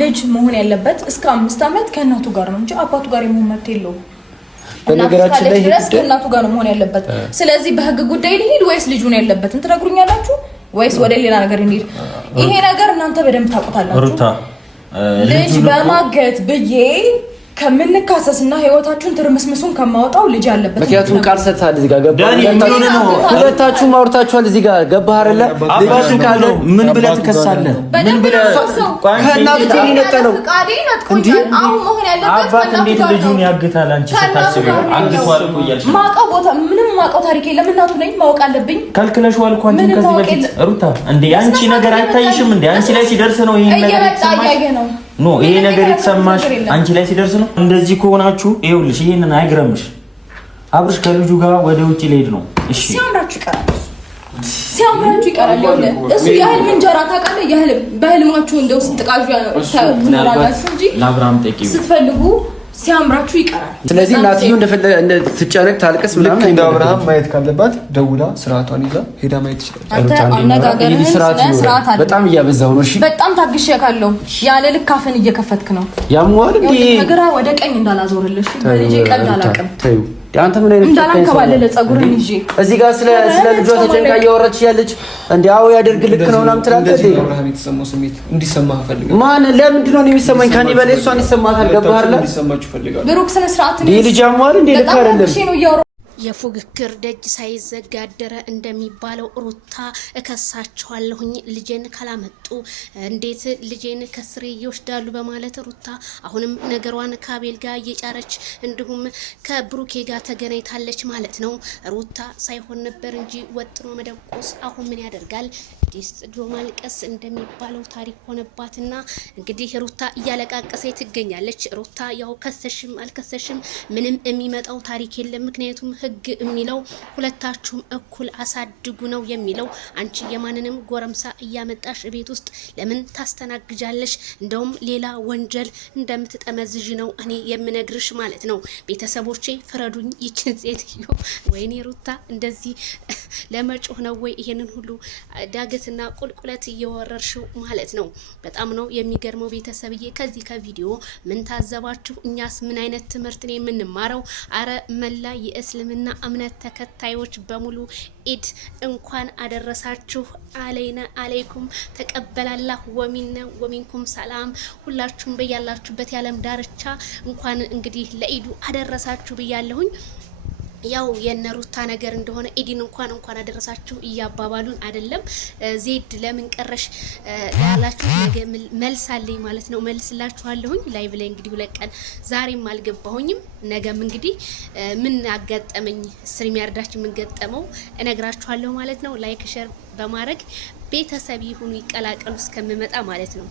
ልጅ መሆን ያለበት እስከ 5 አመት ከእናቱ ጋር ነው እንጂ አባቱ ጋር የመሆን መብት የለውም። በነገራችን ላይ ድረስ ከእናቱ ጋር ነው መሆን ያለበት። ስለዚህ በህግ ጉዳይ ሊሄድ ወይስ ልጁ ነው ያለበትን ትነግሩኛላችሁ ወይስ ወደ ሌላ ነገር እንሂድ? ይሄ ነገር እናንተ በደንብ ታውቁታላችሁ። ሩታ ልጅ በማገት ብዬ ከምንካሰስና ህይወታችሁን ትርምስምሱን ከማውጣው ልጅ ያለበት ምክንያቱም ቃል ሰጥታል እዚህ ጋር ሁለታችሁም አውርታችኋል እዚህ ጋር ገባህ አይደለ? ልጅ ካለ ምን ብለህ ትከሳለህ? ምን ብለህ ከእናቱ ጀኒ ነጠለው እንዴ? አሁን መሆን ያለበት አባት እንዴት ልጁን ያግታል? አንቺ ስታስቢ አግቷል እኮ እያልሽ ማውቀው ቦታ ምንም ማውቀው ታሪክ የለም። እናቱ ነኝ ማወቅ አለብኝ። ከልክለሽዋል እኮ አንቺ ከዚህ በፊት ሩታ። እንዴ አንቺ ነገር አይታይሽም እንዴ? አንቺ ላይ ሲደርስ ነው ይሄን ነገር የተሰማሽ ኖ ይሄ ነገር የተሰማሽ አንቺ ላይ ሲደርስ ነው። እንደዚህ ከሆናችሁ ይኸውልሽ ይሄንን አይግረምሽ። አብርሽ ከልጁ ጋር ወደ ውጪ ሊሄድ ነው። እሺ ሲያምራችሁ ይቀራል። እሱ የህልም እንጀራ ታውቃለህ። የህልም በህልማችሁ እንደው ስትቃዡ ትኖራላችሁ እንጂ ለአብርሃም ጠቂው ስትፈልጉ ሲያምራችሁ ይቀራል። ስለዚህ እናትዬው እንደፈለገ ትጨነቅ ታልቅስ ምናምን እንደ አብርሃም ማየት ካለባት ደውላ ስርዓቷን ይዛ ሄዳ ማየት ይችላል። በጣም እያበዛው ነው። እሺ በጣም ታግሼካለሁ። ያለ ልክ አፍን እየከፈትክ ነው። ያሟል እንዴ ግራ ወደ ቀኝ እንዳላዞርልሽ በልጄ ቀልድ አላውቅም። አንተ ምን አይነት እንዳላንከባለለ ጸጉርን ይዤ እዚህ ጋር ስለ ልጇ ተጨንቃ እያወራች ያለች እንዴ? አዎ ያደርግ ልክ ነው ምናምን ትላለች። አብርሃም የተሰማው ስሜት እንዲሰማህ ፈልጋለሁ። ማን ለምንድን ነው የሚሰማኝ? ከኔ በላይ እሷን ይሰማታል። ገባህ አይደል? እንዲሰማችሁ ፈልጋለሁ። ብሩክ ስነ ስርዓት ነው። ልጅ ያሟል እንዴ? ልክ አይደለም። የፉግክር ደጅ ሳይዘጋ አደረ እንደሚባለው ሩታ እከሳቸዋለሁኝ ልጄን ካላመጡ እንዴት ልጄን ከስሬ ይወስዳሉ በማለት ሩታ አሁንም ነገሯን ከአቤል ጋር እየጫረች እንዲሁም ከብሩኬ ጋር ተገናኝታለች ማለት ነው። ሩታ ሳይሆን ነበር እንጂ ወጥኖ መደቆስ አሁን ምን ያደርጋል ዲስት ዶ ማልቀስ እንደሚባለው ታሪክ ሆነባትና እንግዲህ ሩታ እያለቃቀሰ ትገኛለች። ሩታ ያው ከሰሽም አልከሰሽም ምንም የሚመጣው ታሪክ የለም። ምክንያቱም ህግ የሚለው ሁለታችሁም እኩል አሳድጉ ነው የሚለው። አንቺ የማንንም ጎረምሳ እያመጣሽ ቤት ውስጥ ለምን ታስተናግጃለሽ? እንደውም ሌላ ወንጀል እንደምትጠመዝዥ ነው እኔ የምነግርሽ ማለት ነው። ቤተሰቦቼ ፍረዱኝ። ይችን ሴትዮ ወይኔ ሩታ እንደዚህ ለመጮህ ነው ወይ ይሄንን ሁሉ ዳገትና ቁልቁለት እየወረርሽው ማለት ነው። በጣም ነው የሚገርመው ቤተሰብዬ። ከዚህ ከቪዲዮ ምን ታዘባችሁ? እኛስ ምን አይነት ትምህርት ነው የምንማረው? አረ መላ የእስልምና እምነት ተከታዮች በሙሉ ኢድ እንኳን አደረሳችሁ። አለይና አለይኩም ተቀበላላህ ወሚነ ወሚንኩም ሰላም። ሁላችሁም በያላችሁበት የዓለም ዳርቻ እንኳን እንግዲህ ለኢዱ አደረሳችሁ ብያለሁኝ። ያው የነሩታ ነገር እንደሆነ ኢዲን እንኳን አደረሳችሁ እያባባሉን አይደለም። ዜድ ለምን ቀረሽ ያላችሁ ነገ መልስ አለኝ ማለት ነው። መልስላችኋለሁኝ። ላይቭ ላይ እንግዲህ 2 ቀን ዛሬም አልገባሁኝም። ነገም እንግዲህ ምን አጋጠመኝ ስትሪም ያርዳችሁ ምን ገጠመው እነግራችኋለሁ ማለት ነው። ላይክ ሼር በማድረግ ቤተሰብ ይሁኑ ይቀላቀሉ እስከምመጣ ማለት ነው።